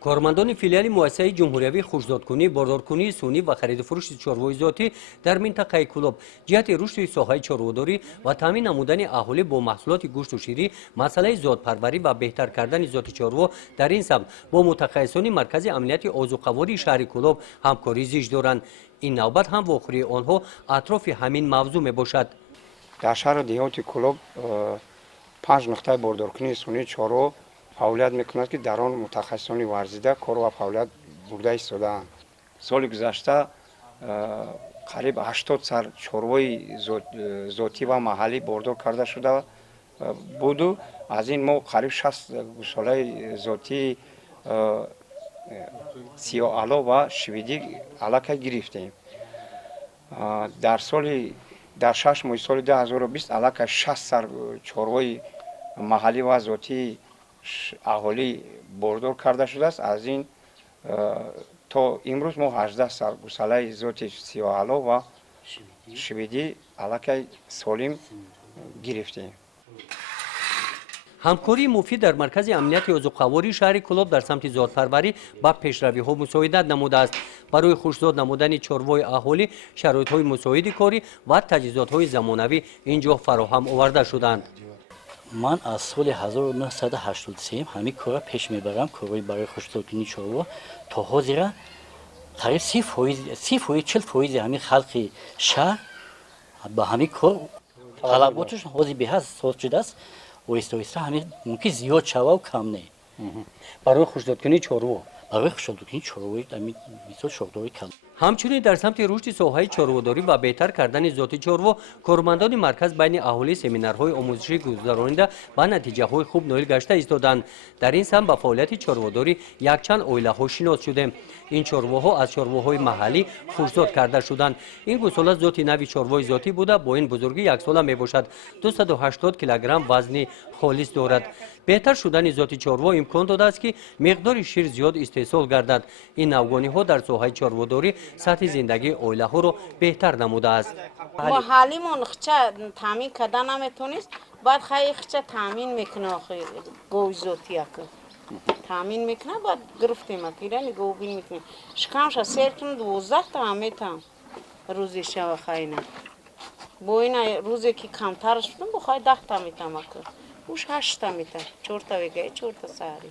کارمندان فیلیال مؤسسه جمهوری خوشدادکنی، باردارکنی سونی و خرید و فروش چورو زوتی در منطقه کولوب جهت رشد ساحه چوروداری و تامین نمودن اهالی با محصولات گوشت و شیری، مسئله زotپروری و بهتر کردن زوتی چورو در این سمت با متخصصان مرکز امنیت آذوقه‌واری شهر کولوب همکاری زیش دارند. این نوبت هم واخوری آنها اطراف همین موضوع می باشد. در شهر دیهات کولوب 5 نقطه باردارکنی سونی چورو فعالیت میکند که در آن متخصصان ورزیده کار و فعالیت برده ایستاده‌اند. سال گذشته قریب 80 سر چوروی زوتی و محلی باردار کرده شده بود و از این ما قریب 60 گوساله زوتی سیاه علا و شویدی علاقه گرفتیم. در 6 ماه سال 2020 علاقه 60 سر چوروی محلی و زوتی اهالی باردار کرده شده است. از این تا امروز ما 18 سر گوساله زوتی سیاه علا و شویدی علاقه سالم گرفتیم. همکاری مفید در مرکز امنیت آذوقه‌واری شهر کولوب در سمت زotپروری با پیشروی‌ها مساعدت نموده است. برای خوش‌داد نمودن چروی اهالی شرایط‌های مساعد کاری و تجهیزات‌های زمانوی اینجا فراهم آورده شدند. من از سال 1983 همین کار پیش میبرم، کاری برای خوش‌دادنی چورو تا حاضر قریب 40% همین خلق شهر با همین کار طلباتش حاضر به هست شده است و ایستا همین ممکن زیاد شوه و کم نه. برای خوش‌دادنی چورو همین مثال شغداری کم. همچنین در سمت رشد ساحه چوروداری و بهتر کردن زوتی چورو کارمندان مرکز بین اهالی سمینارهای آموزشی گذرانیده با نتیجه های خوب نایل گشته ایستادند. در این سمت با فعالیت چوروداری یکچند عائله ها شناس شده. این چوروها از چوروهای محلی خوشزاد کرده شدند. این گوساله زوتی نوی چوروی زوتی بوده، با این بزرگی یک ساله می باشد. 280 کیلوگرم وزن خالص دارد. بهتر شدن زوتی چورو امکان داده است که مقدار شیر زیاد استحصال گردد. این نوگانی ها در ساحه چوروداری سطح زندگی عائله ها رو بهتر نموده است. ما حالیمون خچه تامین کردن نمیتونست، بعد خیلی خچه تامین میکنه گوی زوتی تامین میکنه، بعد گرفتیم اکیرانی گوبین میکنه شکمش سیر کنه 12 تا همیتام روزی شو خیلی با این روزی که کمترش بودم بخواه 10 تا میتام اکر اوش 8 تا میتام 4 تا وگه 4 تا سهری.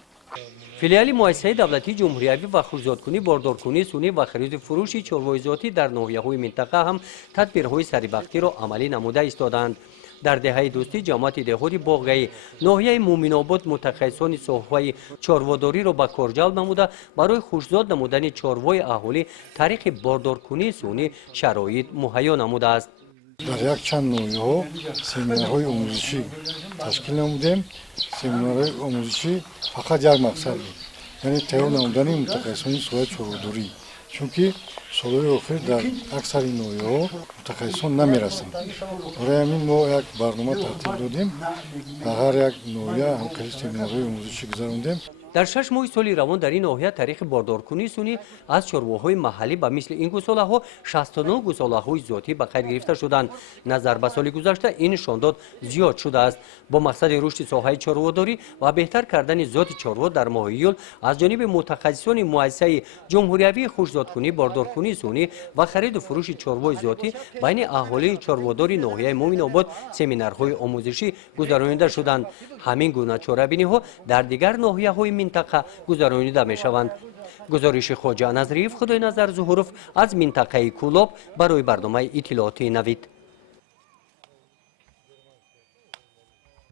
فیلیال مؤسسه دولتی جمهوری و خوش‌دادکنی، باردارکنی سونی و خرید و فروش چورو زوتی در ناحیه‌های منطقه هم تدبیرهای سریبختی را عملی نموده ایستادند. در دهه دوستی جماعت دهات باغی ناحیه مومن‌آباد متخصصان سخای چوروداری را به کار جلب نموده برای خوش‌داد نمودن چوروی اهالی طریق باردارکنی سونی شرایط مهیا نموده است. در یک چند ناحیه‌ها سمینارهای آموزشی تشکیل نمودیم. سمینارهای آموزشی فقط یک مقصد بود، یعنی تیار نمودن متخصصان سخای چوروداری، چون که سالهای اخیر در اکثر این ناحیه‌ها متخصصان نمی‌رسند. برای همین ما یک برنامه ترتیب دادیم و هر یک ناحیه همکاری سمینارهای آموزشی گذراندیم. در 6 ماه سال روان در این ناحیه طریق باردارکنی سونی از چوروهای محلی به مثل این گوساله ها 69 گوساله های زوتی به خرید گرفته شدند. نظر به سال گذشته این نشانداد زیاد شده است. با مقصد رشد ساحه چوروداری و بهتر کردن زوت چورو در ماه یول از جانب متخصصان مؤسسه جمهوری خوش‌دادکنی، باردارکنی سونی و خرید و فروش چوروی زوتی بین اهالی چوروداری ناحیه مومن‌آباد سمینارهای آموزشی گذرانیده شدند. همین گونه چوره‌بینی ها در دیگر ناحیه‌های منطقه گذرانیده می شوند. گزارش خواجه نظریف خدای نظر ظهورف از منطقه کولوب برای برنامه اطلاعاتی نوید.